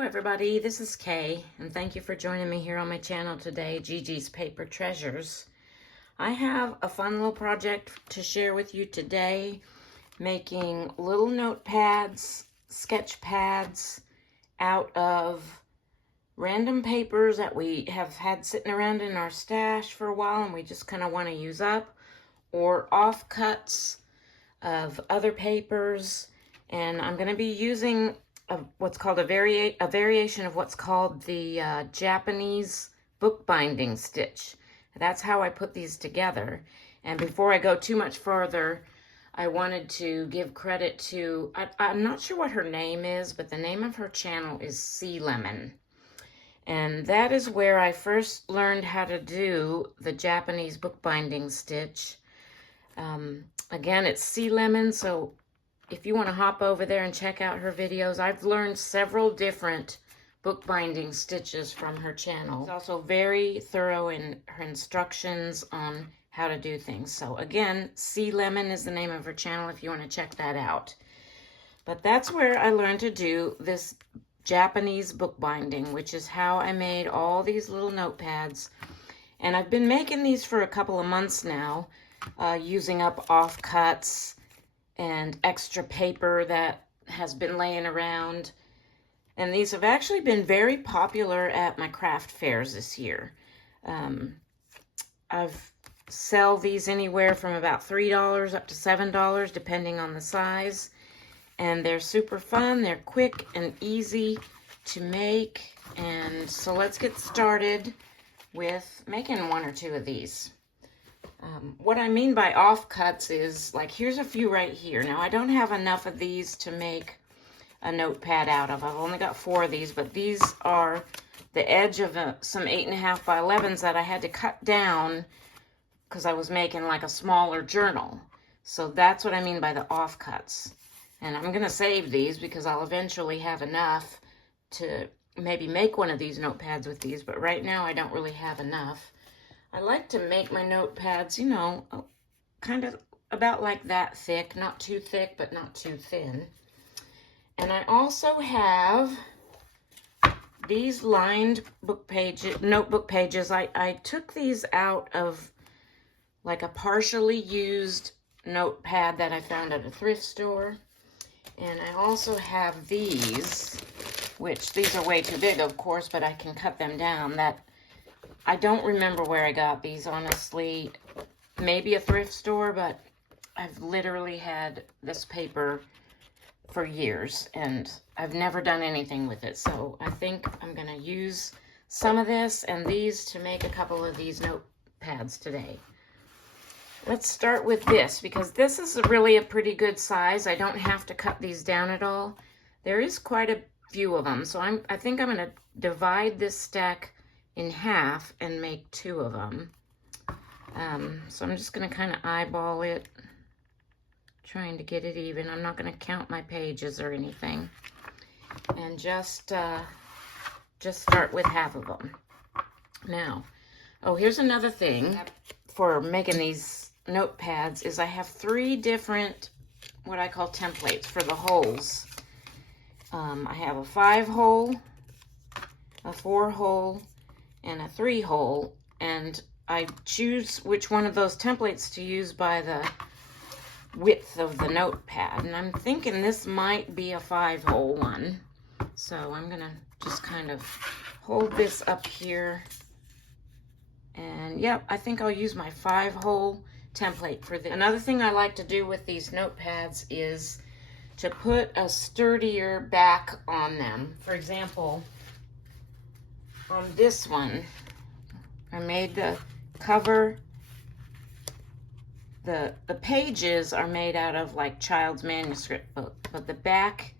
Hello everybody, this is Kay, and thank you for joining me here on my channel today, Gigi's Paper Treasures. I have a fun little project to share with you today, making little notepads, sketch pads out of random papers that we have had sitting around in our stash for a while and we just kind of want to use up, or offcuts of other papers. And I'm going to be using what's called a variation of what's called the Japanese bookbinding stitch. That's how I put these together. And before I go too much further, I wanted to give credit to, I'm not sure what her name is, but the name of her channel is Sea Lemon. And that is where I first learned how to do the Japanese bookbinding stitch. Again, it's Sea Lemon, so if you want to hop over there and check out her videos, I've learned several different bookbinding stitches from her channel. She's also very thorough in her instructions on how to do things. So again, Sea Lemon is the name of her channel if you want to check that out. But that's where I learned to do this Japanese bookbinding, which is how I made all these little notepads. And I've been making these for a couple of months now, using up offcuts and extra paper that has been laying around. And these have actually been very popular at my craft fairs this year. I've sell these anywhere from about $3 up to $7 depending on the size. And they're super fun, they're quick and easy to make. And so let's get started with making one or two of these. What I mean by offcuts is, like, here's a few right here. Now, I don't have enough of these to make a notepad out of. I've only got 4 of these, but these are the edge of some 8.5 by 11s that I had to cut down because I was making like a smaller journal. So that's what I mean by the offcuts. And I'm going to save these because I'll eventually have enough to maybe make one of these notepads with these, but right now I don't really have enough. I like to make my notepads, you know, kind of about like that thick, not too thick, but not too thin. And I also have these lined notebook pages. I took these out of like a partially used notepad that I found at a thrift store. And I also have these, which these are way too big, of course, but I can cut them down. I don't remember where I got these, honestly. Maybe a thrift store, but I've literally had this paper for years, and I've never done anything with it. So I think I'm going to use some of this and these to make a couple of these notepads today. Let's start with this, because this is really a pretty good size. I don't have to cut these down at all. There is quite a few of them, so I think I'm going to divide this stack in half and make 2 of them. So I'm just going to kind of eyeball it, trying to get it even. I'm not going to count my pages or anything, and just start with half of them. Now, oh, here's another thing for making these notepads is I have 3 different what I call templates for the holes. I have a 5-hole, a 4-hole, and a 3-hole, and I choose which one of those templates to use by the width of the notepad. And I'm thinking this might be a 5-hole one, so I'm gonna just kind of hold this up here, and yep, I think I'll use my 5-hole template for this. Another thing I like to do with these notepads is to put a sturdier back on them. For example, on this one, I made the cover, the pages are made out of like child's manuscript book, but the back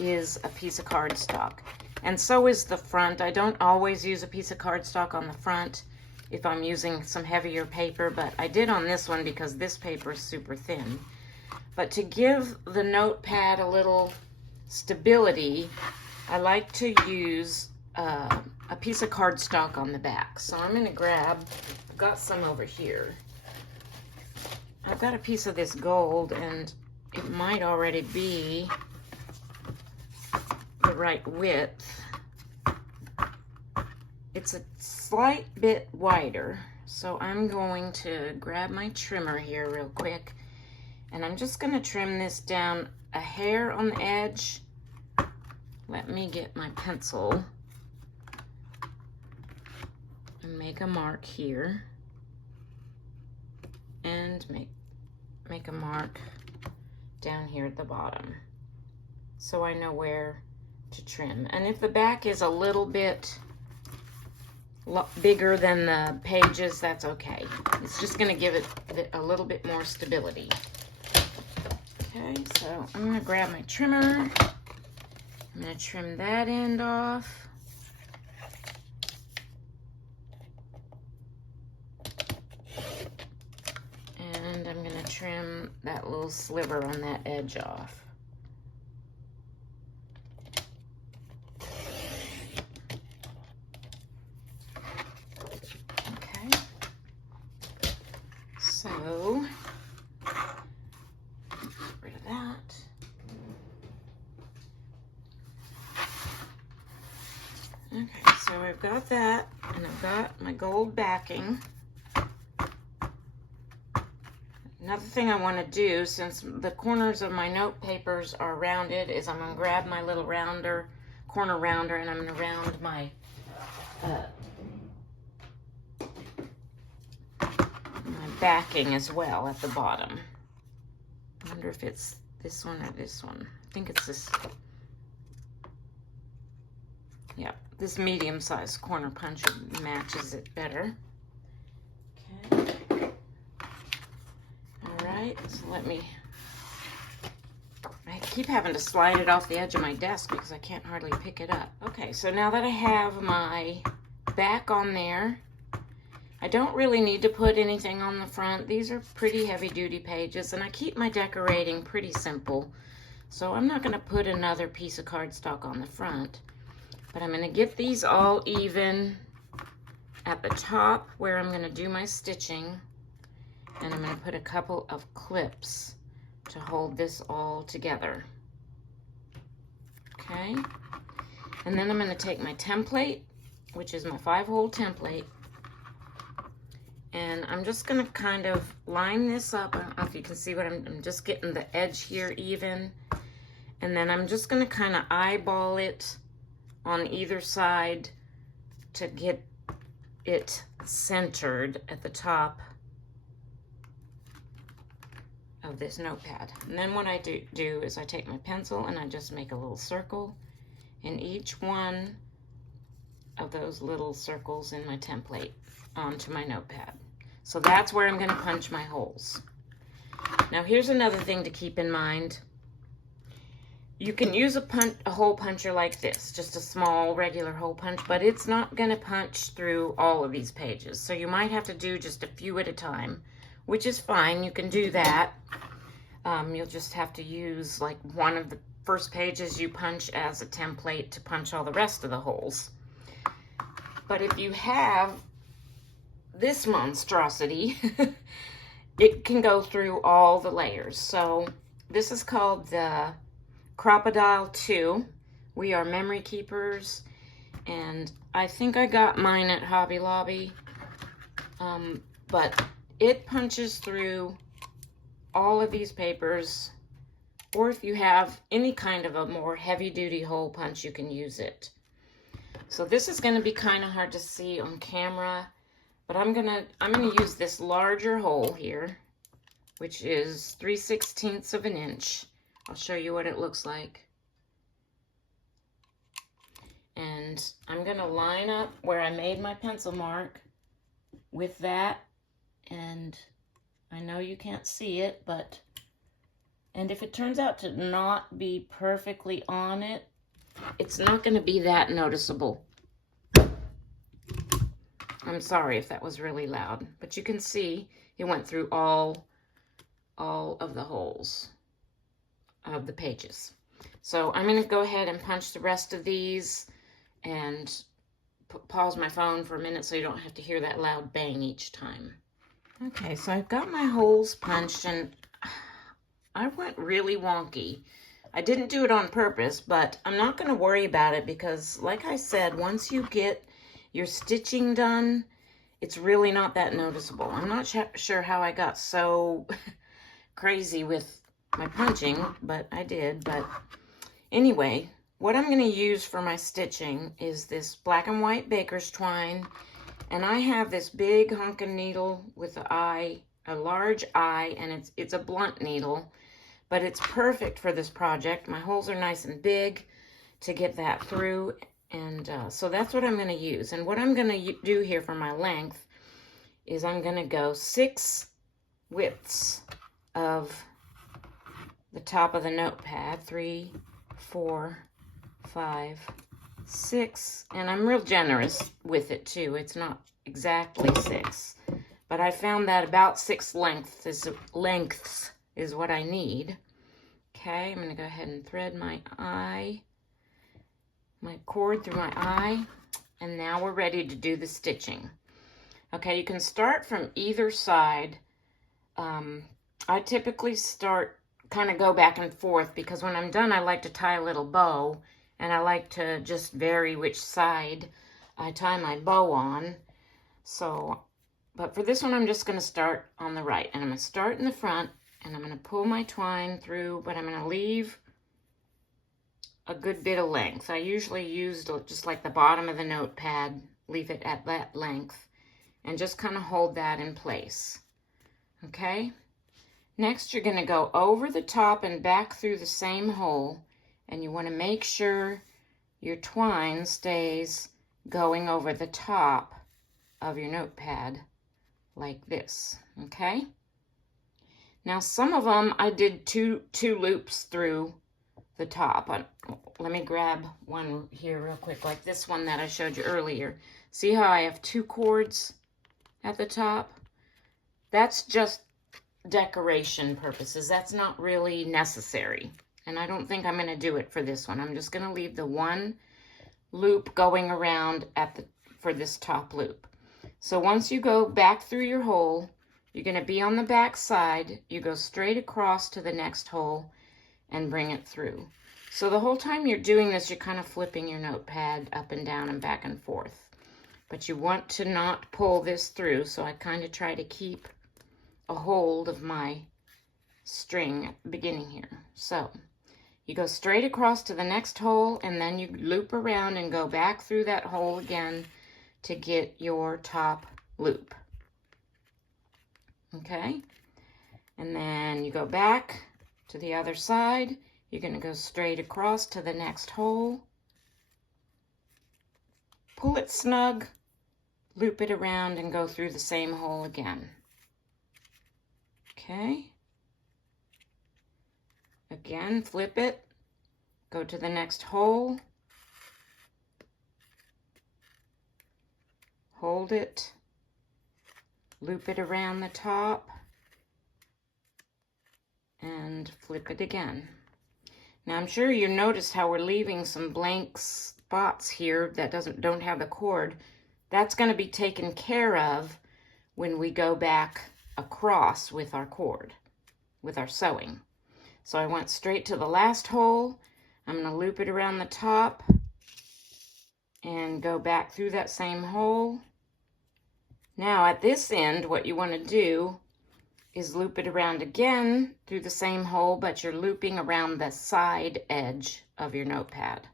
is a piece of cardstock. And so is the front. I don't always use a piece of cardstock on the front if I'm using some heavier paper, but I did on this one because this paper is super thin. But to give the notepad a little stability, I like to use a piece of cardstock on the back. So I'm going to grab, I've got some over here. I've got a piece of this gold, and it might already be the right width. it's a slight bit wider. So I'm going to grab my trimmer here real quick, and I'm just going to trim this down a hair on the edge. Let me get my pencil and make a mark here, and make a mark down here at the bottom, so I know where to trim. And if the back is a little bit bigger than the pages, that's okay. It's just going to give it a little bit more stability. Okay, so I'm going to grab my trimmer. I'm going to trim that end off. And I'm going to trim that little sliver on that edge off. So, get rid of that. Okay, so I've got that, and I've got my gold backing. Another thing I want to do, since the corners of my note papers are rounded, is I'm going to grab my little corner rounder, and I'm going to round my backing as well at the bottom. I wonder if it's this one or this one. I think it's this. Yeah, this medium-sized corner punch matches it better. Okay. All right, so I keep having to slide it off the edge of my desk because I can't hardly pick it up. Okay, so now that I have my back on there, I don't really need to put anything on the front. These are pretty heavy-duty pages, and I keep my decorating pretty simple. So I'm not going to put another piece of cardstock on the front, but I'm going to get these all even at the top where I'm going to do my stitching, and I'm going to put a couple of clips to hold this all together. Okay, and then I'm going to take my template, which is my 5-hole template, and I'm just going to kind of line this up. I don't know if you can see what I'm just getting the edge here even. And then I'm just going to kind of eyeball it on either side to get it centered at the top of this notepad. And then what I do is I take my pencil and I just make a little circle in each one of those little circles in my template onto my notepad. So that's where I'm going to punch my holes. Now here's another thing to keep in mind. You can use a hole puncher like this, just a small regular hole punch, but it's not going to punch through all of these pages. So you might have to do just a few at a time, which is fine. You can do that. You'll just have to use like one of the first pages you punch as a template to punch all the rest of the holes. But if you have this monstrosity, it can go through all the layers. So this is called the Crocodile 2. We are memory keepers, and I think I got mine at Hobby Lobby, but it punches through all of these papers, or if you have any kind of a more heavy-duty hole punch, you can use it. So this is going to be kind of hard to see on camera, but I'm gonna use this larger hole here, which is 3/16 of an inch. I'll show you what it looks like. And I'm gonna line up where I made my pencil mark with that, and I know you can't see it, and if it turns out to not be perfectly on it, it's not gonna be that noticeable. I'm sorry if that was really loud, but you can see it went through all of the holes of the pages. So I'm going to go ahead and punch the rest of these and pause my phone for a minute so you don't have to hear that loud bang each time. Okay, so I've got my holes punched, and I went really wonky. I didn't do it on purpose, but I'm not going to worry about it because, like I said, once you get your stitching done, it's really not that noticeable. I'm not sure how I got so crazy with my punching, but I did. But anyway, what I'm going to use for my stitching is this black and white baker's twine, and I have this big honkin' needle with a large eye, and it's a blunt needle, but it's perfect for this project. My holes are nice and big to get that through, and so that's what I'm going to use. And what I'm going to do here for my length is I'm going to go 6 widths of the top of the notepad, 3, 4, 5, 6, and I'm real generous with it too. It's not exactly 6, but I found that about 6 lengths is what I need. Okay, I'm going to go ahead and thread my cord through my eye, and now we're ready to do the stitching. Okay, you can start from either side. I typically kind of go back and forth, because when I'm done I like to tie a little bow, and I like to just vary which side I tie my bow on. So, but for this one I'm just going to start on the right, and I'm going to start in the front, and I'm going to pull my twine through, but I'm going to leave a good bit of length. I usually use just like the bottom of the notepad, leave it at that length, and just kind of hold that in place. Okay? Next, you're going to go over the top and back through the same hole, and you want to make sure your twine stays going over the top of your notepad like this. Okay? Now, some of them I did two loops through the top. Let me grab one here real quick, like this one that I showed you earlier. See how I have 2 cords at the top? That's just decoration purposes. That's not really necessary, and I don't think I'm going to do it for this one. I'm just going to leave the 1 loop going around for this top loop. So once you go back through your hole, you're going to be on the back side. You go straight across to the next hole and bring it through. So the whole time you're doing this, you're kind of flipping your notepad up and down and back and forth, but you want to not pull this through, so I kind of try to keep a hold of my string at the beginning here. So you go straight across to the next hole, and then you loop around and go back through that hole again to get your top loop. Okay, and then you go back to the other side. You're going to go straight across to the next hole, pull it snug, loop it around, and go through the same hole again. Okay, again, flip it, go to the next hole, hold it, loop it around the top, and flip it again. Now I'm sure you noticed how we're leaving some blank spots here that don't have the cord. That's going to be taken care of when we go back across with our cord, with our sewing. So I went straight to the last hole. I'm going to loop it around the top and go back through that same hole. Now at this end, what you want to do is loop it around again through the same hole, but you're looping around the side edge of your notepad,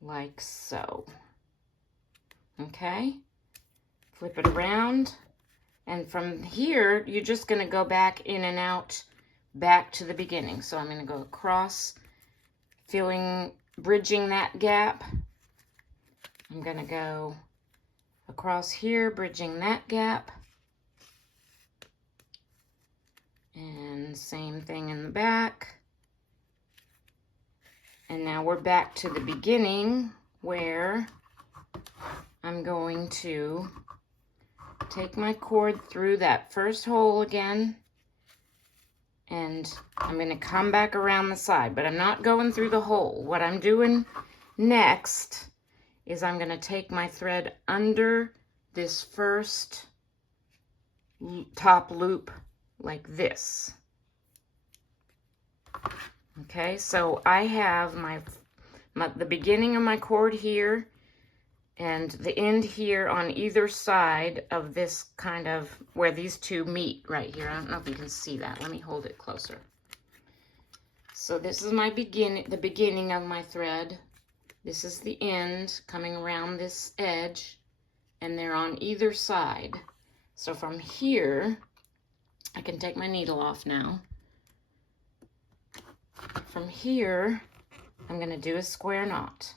like so. Okay, flip it around, and from here you're just going to go back in and out, back to the beginning. So I'm going to go across, bridging that gap. I'm going to go across here, bridging that gap. And same thing in the back. And now we're back to the beginning, where I'm going to take my cord through that first hole again, and I'm going to come back around the side, but I'm not going through the hole. What I'm doing next is I'm going to take my thread under this first top loop like this. Okay, so I have the beginning of my cord here, And the end here on either side of this kind of, where these two meet right here. I don't know if you can see that. Let me hold it closer. So this is my the beginning of my thread. This is the end coming around this edge, and they're on either side. So from here, I can take my needle off now. From here, I'm going to do a square knot.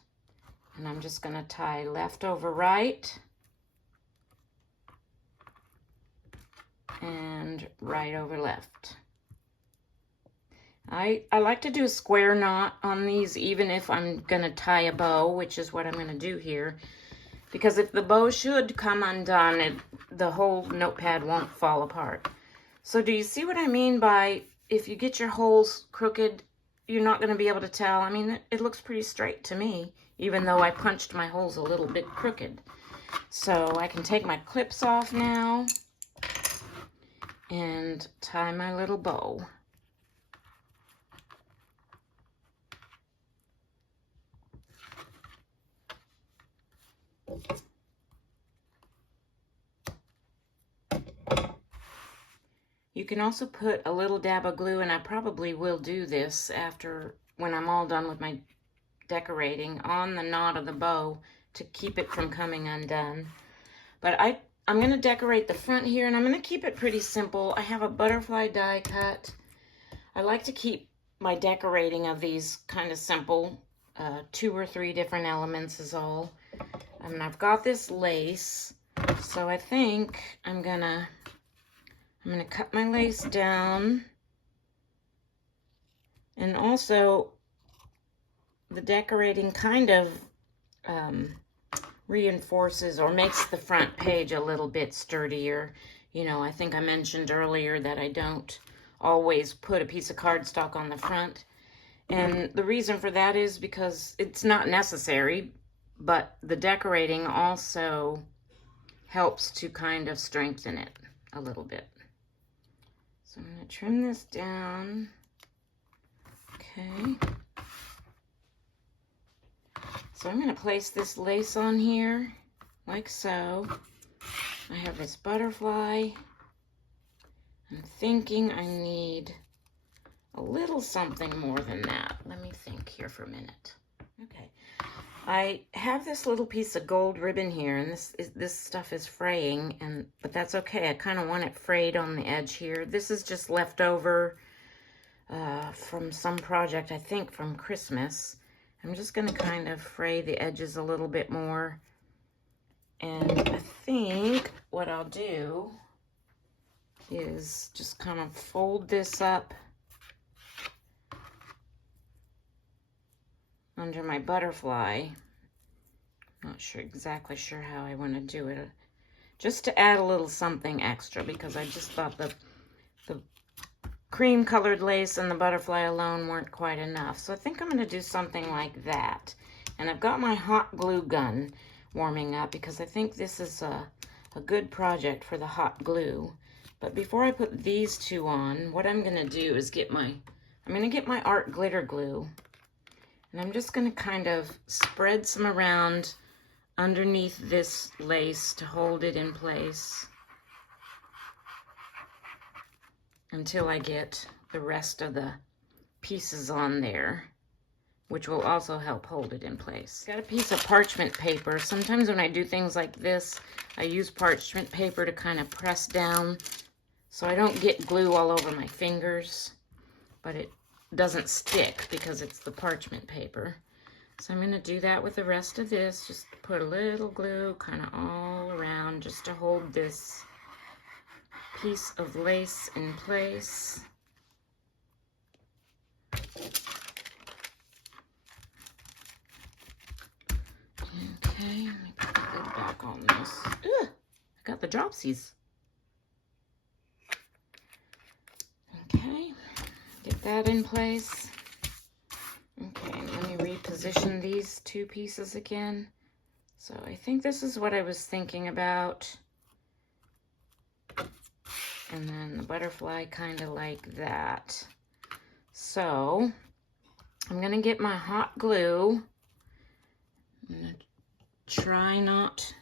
And I'm just going to tie left over right and right over left. I like to do a square knot on these even if I'm going to tie a bow, which is what I'm going to do here. Because if the bow should come undone, the whole notepad won't fall apart. So do you see what I mean by if you get your holes crooked, you're not going to be able to tell? I mean, it looks pretty straight to me, even though I punched my holes a little bit crooked. So I can take my clips off now and tie my little bow. You can also put a little dab of glue, and I probably will do this after, when I'm all done with my decorating, on the knot of the bow to keep it from coming undone. But I'm going to decorate the front here, and I'm going to keep it pretty simple. I have a butterfly die cut. I like to keep my decorating of these kind of simple. 2 or 3 different elements is all. And I've got this lace, so I think I'm gonna cut my lace down. And also, the decorating kind of reinforces or makes the front page a little bit sturdier. You know, I think I mentioned earlier that I don't always put a piece of cardstock on the front. And the reason for that is because it's not necessary, but the decorating also helps to kind of strengthen it a little bit. So I'm going to trim this down. Okay. So I'm going to place this lace on here, like so. I have this butterfly. I'm thinking I need a little something more than that. Let me think here for a minute. Okay. I have this little piece of gold ribbon here, and this stuff is fraying, but that's okay. I kind of want it frayed on the edge here. This is just left over from some project, I think from Christmas. I'm just going to kind of fray the edges a little bit more. And I think what I'll do is just kind of fold this up under my butterfly. Not exactly sure how I want to do it. Just to add a little something extra, because I just thought the cream colored lace and the butterfly alone weren't quite enough. So I think I'm going to do something like that. And I've got my hot glue gun warming up because I think this is a good project for the hot glue. But before I put these two on, what I'm going to do is I'm going to get my art glitter glue. And I'm just going to kind of spread some around underneath this lace to hold it in place until I get the rest of the pieces on there, which will also help hold it in place. Got a piece of parchment paper. Sometimes when I do things like this, I use parchment paper to kind of press down so I don't get glue all over my fingers, but it doesn't stick because it's the parchment paper. So I'm going to do that with the rest of this. Just put a little glue kind of all around just to hold this piece of lace in place. Okay, let me put the lid back on this. Ugh, I got the dropsies. Okay, get that in place. Okay, let me reposition these two pieces again. So I think this is what I was thinking about. And then the butterfly kind of like that. So I'm going to get my hot glue. I'm going to try not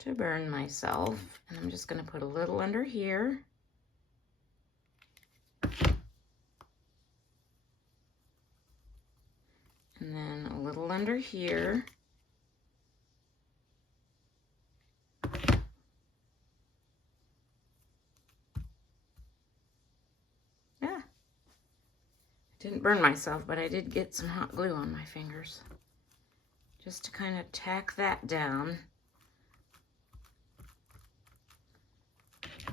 to burn myself. And I'm just going to put a little under here. And then a little under here. Yeah. Didn't burn myself, but I did get some hot glue on my fingers. Just to kind of tack that down.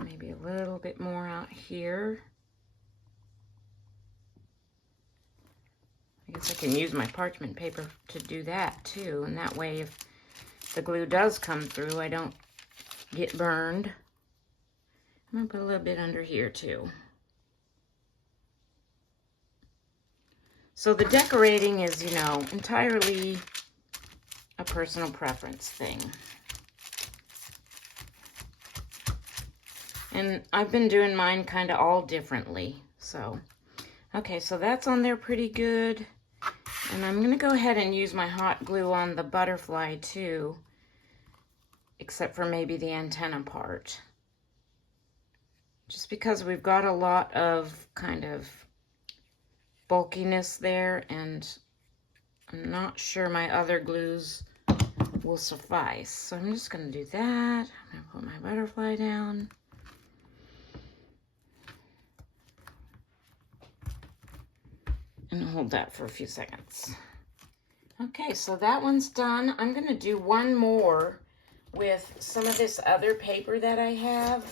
Maybe a little bit more out here. I guess I can use my parchment paper to do that too, and that way if the glue does come through, I don't get burned. I'm gonna put a little bit under here too. So the decorating is, you know, entirely a personal preference thing. And I've been doing mine kind of all differently, so. Okay, so that's on there pretty good. And I'm gonna go ahead and use my hot glue on the butterfly too, except for maybe the antenna part. Just because we've got a lot of kind of bulkiness there, and I'm not sure my other glues will suffice. So I'm just gonna do that. I'm gonna put my butterfly down. And hold that for a few seconds. Okay, so that one's done. I'm gonna do one more with some of this other paper that I have,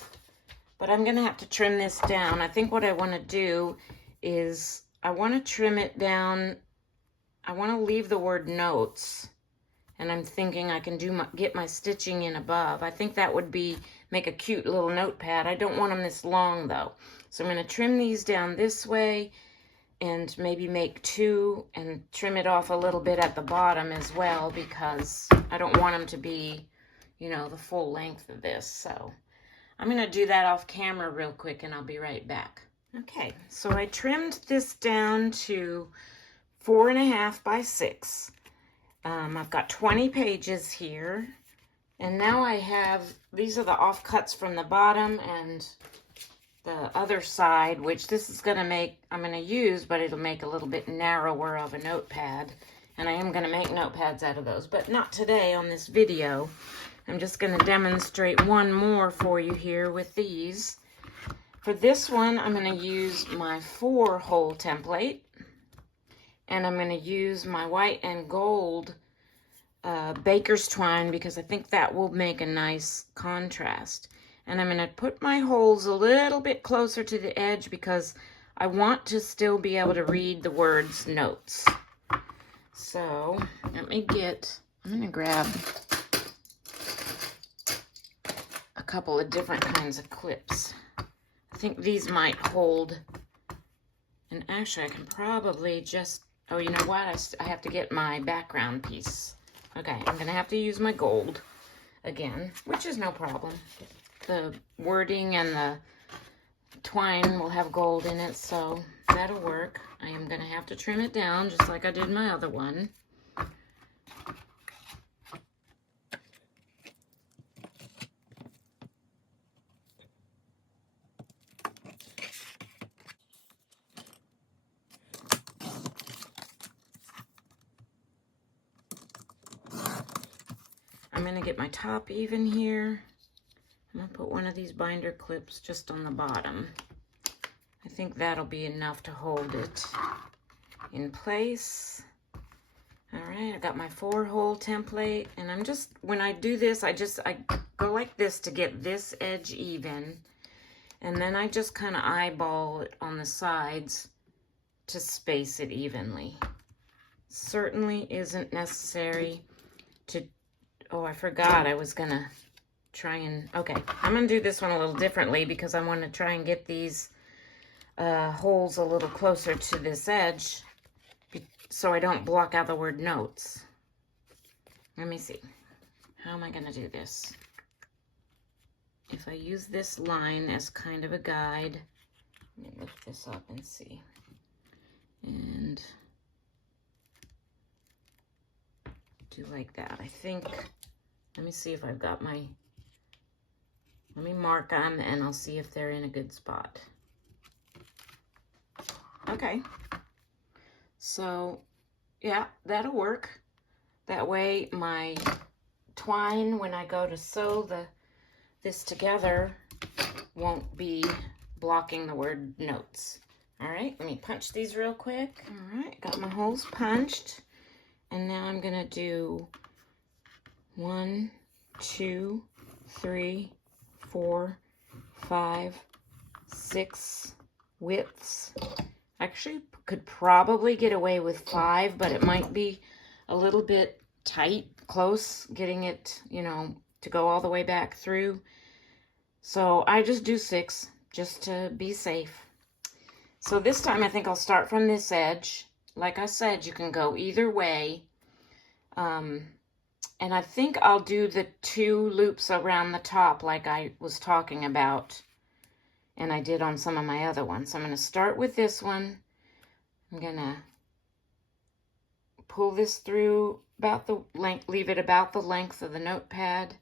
but I'm gonna have to trim this down. I think what I wanna do is I wanna trim it down. I wanna leave the word notes, and I'm thinking I can get my stitching in above. I think that would make a cute little notepad. I don't want them this long though. So I'm gonna trim these down this way, and maybe make two and trim it off a little bit at the bottom as well, because I don't want them to be, you know, the full length of this. So I'm gonna do that off camera real quick and I'll be right back. Okay, so I trimmed this down to 4.5 by 6. I've got 20 pages here, and now I have, these are the offcuts from the bottom and the other side, which this is gonna make, I'm gonna use, but it'll make a little bit narrower of a notepad. And I am gonna make notepads out of those, but not today on this video. I'm just gonna demonstrate one more for you here with these. For this one, I'm gonna use my 4-hole template, and I'm gonna use my white and gold baker's twine, because I think that will make a nice contrast. And I'm going to put my holes a little bit closer to the edge because I want to still be able to read the words notes. So I'm going to grab a couple of different kinds of clips. I think these might hold. And actually I can probably just, oh, you know what? I have to get my background piece. Okay, I'm going to have to use my gold again, which is no problem. The wording and the twine will have gold in it, so that'll work. I am going to have to trim it down just like I did my other one. I'm going to get my top even here. I'm going to put one of these binder clips just on the bottom. I think that'll be enough to hold it in place. All right, I got my 4-hole template, and I'm just, when I do this, I go like this to get this edge even, and then I just kind of eyeball it on the sides to space it evenly. Certainly isn't necessary to, oh, I forgot I was gonna try and, okay, I'm gonna do this one a little differently because I want to try and get these holes a little closer to this edge so I don't block out the word notes. Let me see. How am I gonna do this? If I use this line as kind of a guide, let me lift this up and see. And do like that. I think, let me see if I've got my, let me mark them and I'll see if they're in a good spot. Okay. So, yeah, that'll work. That way my twine, when I go to sew this together, won't be blocking the word notes. All right, let me punch these real quick. All right, got my holes punched. And now I'm gonna do 1, 2, 3, 4, 5, 6 widths. Actually, could probably get away with 5, but it might be a little bit tight, close, getting it, you know, to go all the way back through. So I just do 6, just to be safe. So this time I think I'll start from this edge. Like I said, you can go either way. And I think I'll do the 2 loops around the top like I was talking about. And I did on some of my other ones. So I'm going to start with this one. I'm going to pull this through about the length, leave it about the length of the notepad.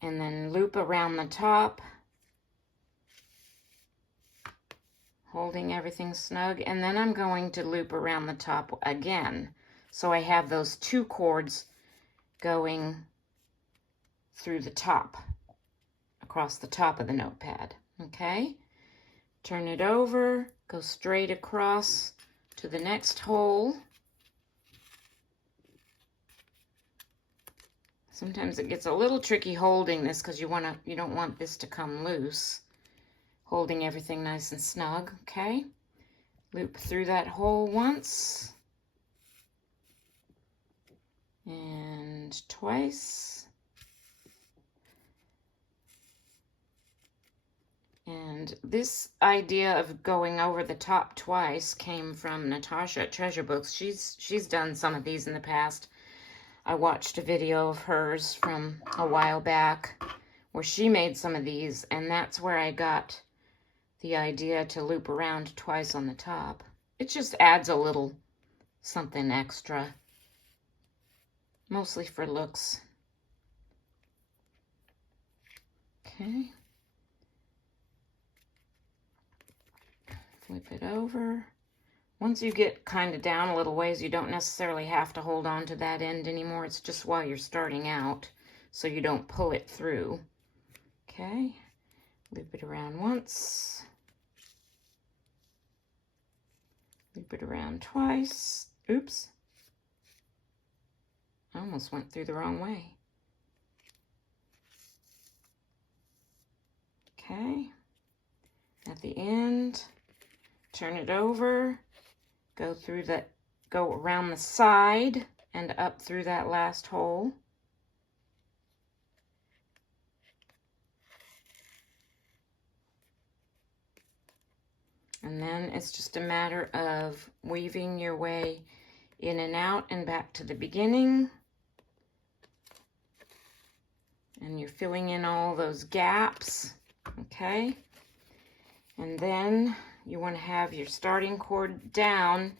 And then loop around the top, holding everything snug. And then I'm going to loop around the top again. So I have those 2 cords going through the top, across the top of the notepad. Okay? Turn it over, go straight across to the next hole. Sometimes it gets a little tricky holding this because you don't want this to come loose. Holding everything nice and snug, okay? Loop through that hole once. And twice. And this idea of going over the top twice came from Natasha at Treasure Books. She's done some of these in the past. I watched a video of hers from a while back where she made some of these, and that's where I got the idea to loop around twice on the top. It just adds a little something extra, mostly for looks. Okay. Flip it over. Once you get kind of down a little ways, you don't necessarily have to hold on to that end anymore. It's just while you're starting out, so you don't pull it through. Okay, loop it around once. Loop it around twice. Oops. I almost went through the wrong way. Okay, at the end, turn it over. Go around the side and up through that last hole. And then it's just a matter of weaving your way in and out and back to the beginning. And you're filling in all those gaps, okay? And then you want to have your starting cord down.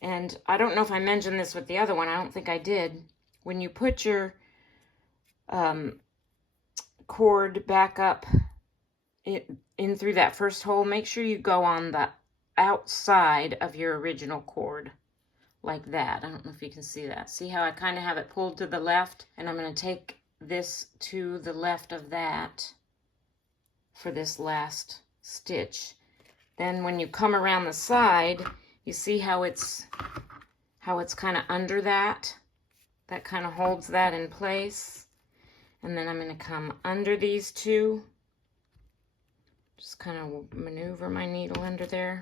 And I don't know if I mentioned this with the other one. I don't think I did. When you put your cord back up in through that first hole, make sure you go on the outside of your original cord like that. I don't know if you can see that. See how I kind of have it pulled to the left? And I'm going to take this to the left of that for this last stitch. Then when you come around the side, you see how it's kind of under that? That kind of holds that in place. And then I'm going to come under these 2. Just kind of maneuver my needle under there.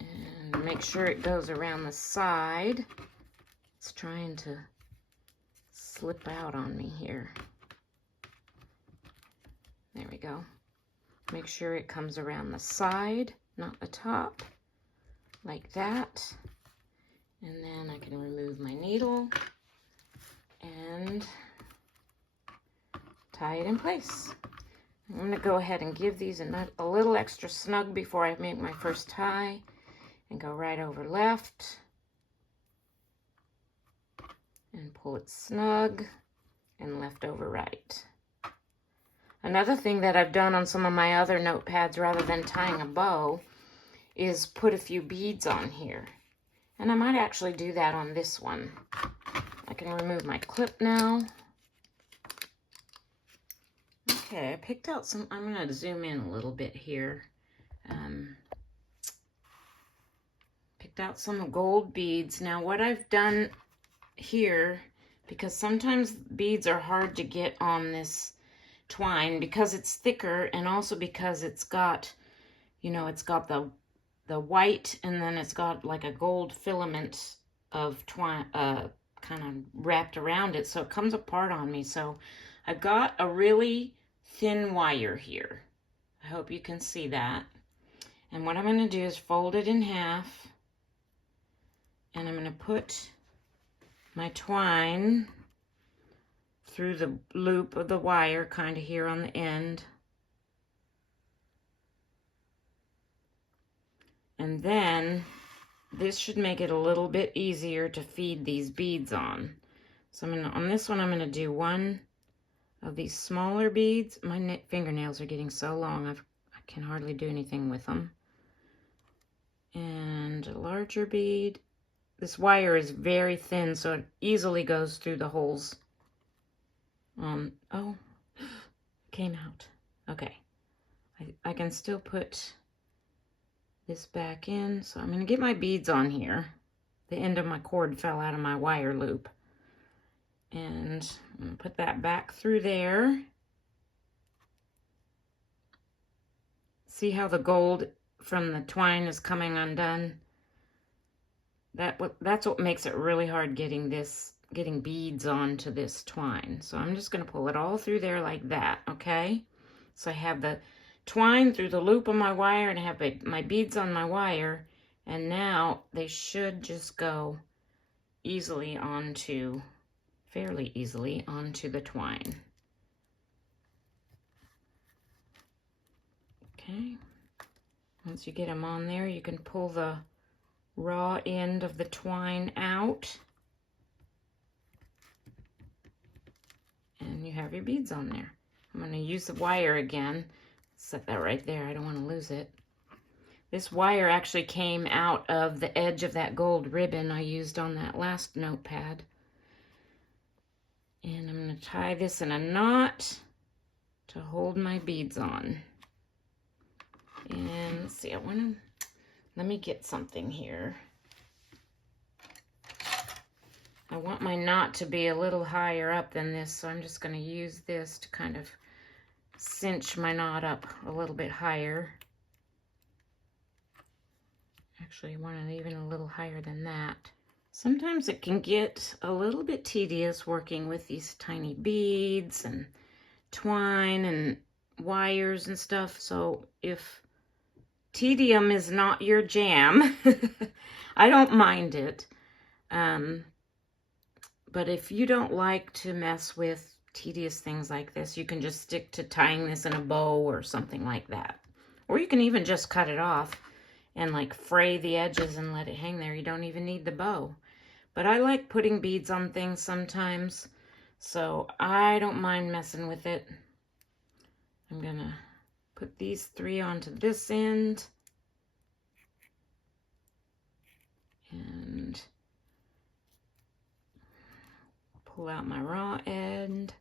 And make sure it goes around the side. It's trying to slip out on me here. There we go. Make sure it comes around the side, not the top, like that. And then I can remove my needle and tie it in place. I'm going to go ahead and give these a little extra snug before I make my first tie, and go right over left and pull it snug and left over right. Another thing that I've done on some of my other notepads, rather than tying a bow, is put a few beads on here. And I might actually do that on this one. I can remove my clip now. Okay, I picked out some, I'm going to zoom in a little bit here. Picked out some gold beads. Now what I've done here, because sometimes beads are hard to get on this twine because it's thicker, and also because it's got, you know, it's got the white, and then it's got like a gold filament of twine kind of wrapped around it, so it comes apart on me. So I've got a really thin wire here. I hope you can see that. And what I'm going to do is fold it in half, and I'm going to put my twine through the loop of the wire, kind of here on the end. And then this should make it a little bit easier to feed these beads on. So I'm gonna, on this one, I'm going to do one of these smaller beads. My fingernails are getting so long, I can hardly do anything with them. And a larger bead. This wire is very thin, so it easily goes through the holes. Oh, came out. Okay. I can still put this back in. So I'm going to get my beads on here. The end of my cord fell out of my wire loop. And I'm going to put that back through there. See how the gold from the twine is coming undone? That's what makes it really hard getting beads onto this twine. So I'm just going to pull it all through there like that, okay? So I have the twine through the loop of my wire, and I have my beads on my wire, and now they should just go easily onto, fairly easily onto the twine. Okay, once you get them on there, you can pull the raw end of the twine out, and you have your beads on there. I'm going to use the wire again. Set that right there. I don't want to lose it. This wire actually came out of the edge of that gold ribbon I used on that last notepad. And I'm going to tie this in a knot to hold my beads on. And let's see, let me get something here. I want my knot to be a little higher up than this, so I'm just going to use this to kind of cinch my knot up a little bit higher. Actually, I want it even a little higher than that. Sometimes it can get a little bit tedious working with these tiny beads and twine and wires and stuff, so if tedium is not your jam, I don't mind it. But if you don't like to mess with tedious things like this, you can just stick to tying this in a bow or something like that. Or you can even just cut it off and like fray the edges and let it hang there. You don't even need the bow. But I like putting beads on things sometimes, so I don't mind messing with it. I'm gonna put these 3 onto this end. And pull out my raw end.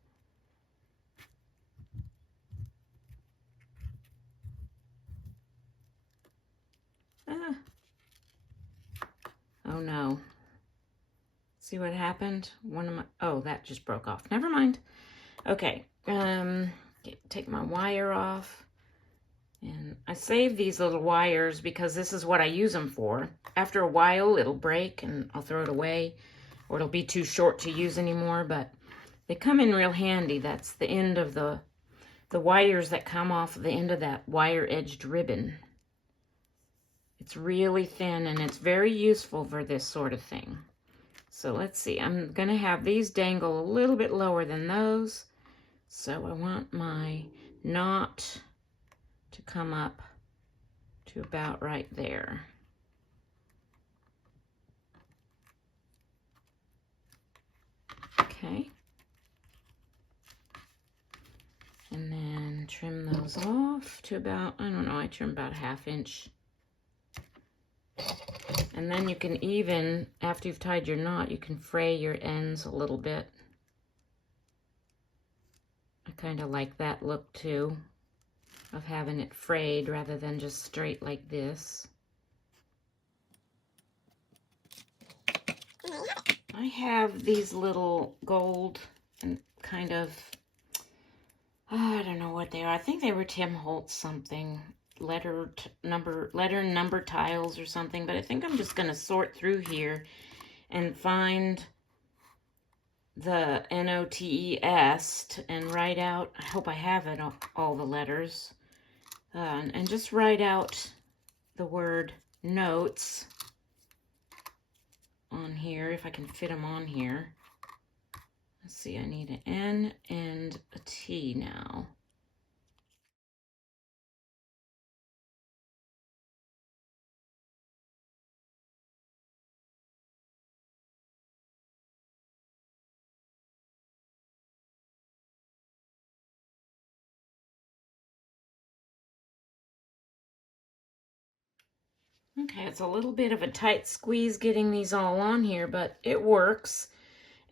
Oh no. See what happened? Oh, that just broke off. Never mind. Okay. Take my wire off. And I save these little wires because this is what I use them for. After a while, it'll break and I'll throw it away, or it'll be too short to use anymore, but they come in real handy. That's the end of the wires that come off the end of that wire-edged ribbon. It's really thin and it's very useful for this sort of thing. So let's see, I'm going to have these dangle a little bit lower than those. So I want my knot to come up to about right there. Okay. And then trim those off to about, I don't know, I trim about 1/2 inch. And then you can even, after you've tied your knot, you can fray your ends a little bit. I kind of like that look too, of having it frayed rather than just straight like this. I have these little gold and kind of, I don't know what they are. I think they were Tim Holtz something, letter number tiles or something, but I think I'm just going to sort through here and find the Notes and write out, I hope I have it, all the letters, and just write out the word notes on here, if I can fit them on here. Let's see, I need an N and a T now. Okay, it's a little bit of a tight squeeze getting these all on here, but it works.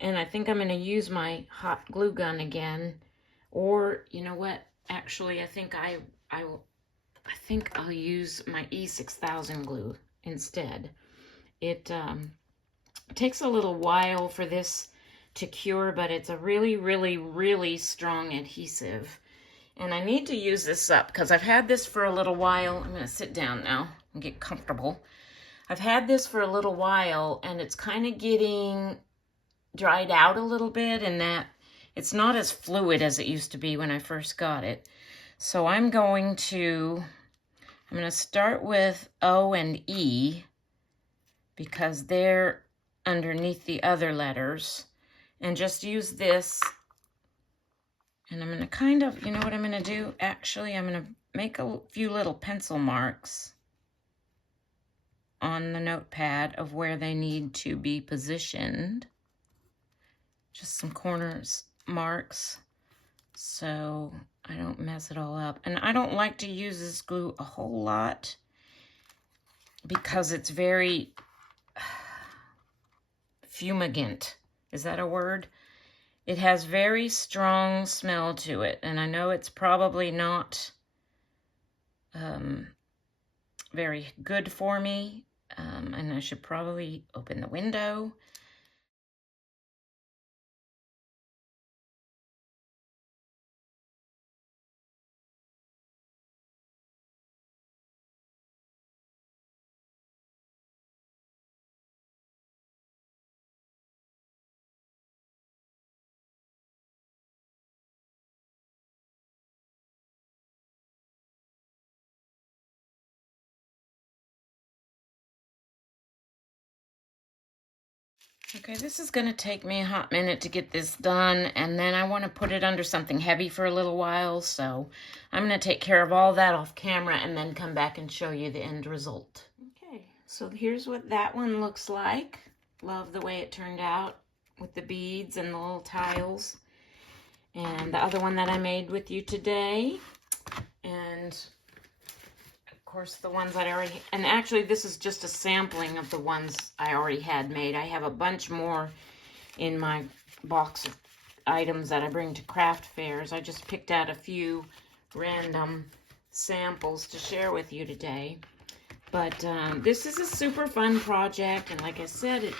And I think I'm going to use my hot glue gun again. Or, you know what? Actually, I think I'll use my E6000 glue instead. It takes a little while for this to cure, but it's a really, really, really strong adhesive. And I need to use this up because I've had this for a little while. I'm going to sit down now and get comfortable. I've had this for a little while and it's kind of getting dried out a little bit, and that it's not as fluid as it used to be when I first got it. So I'm going to start with O and E because they're underneath the other letters, and just use this. And I'm going to kind of, you know what I'm going to do? Actually, I'm going to make a few little pencil marks on the notepad of where they need to be positioned. Just some corners marks so I don't mess it all up. And I don't like to use this glue a whole lot because it's very fumigant. Is that a word? It has very strong smell to it, and I know it's probably not very good for me, and I should probably open the window. Okay, this is going to take me a hot minute to get this done, and then I want to put it under something heavy for a little while, so I'm going to take care of all that off camera and then come back and show you the end result. Okay, so here's what that one looks like. Love the way it turned out with the beads and the little tiles. And the other one that I made with you today. And of course, the ones that I already, and actually this is just a sampling of the ones I already had made. I have a bunch more in my box of items that I bring to craft fairs. I just picked out a few random samples to share with you today. But this is a super fun project, and like I said, it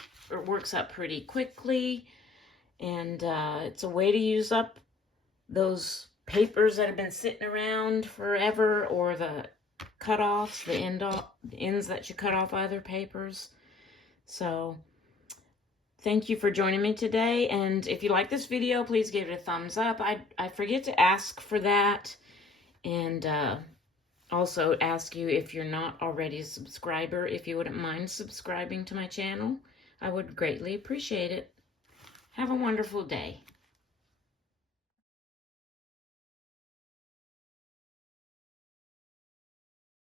works up pretty quickly, and it's a way to use up those papers that have been sitting around forever, or the cut-offs, the ends that you cut off other papers. So thank you for joining me today, and if you like this video, please give it a thumbs up. I forget to ask for that, and also ask you, if you're not already a subscriber, if you wouldn't mind subscribing to my channel. I would greatly appreciate it. Have a wonderful day.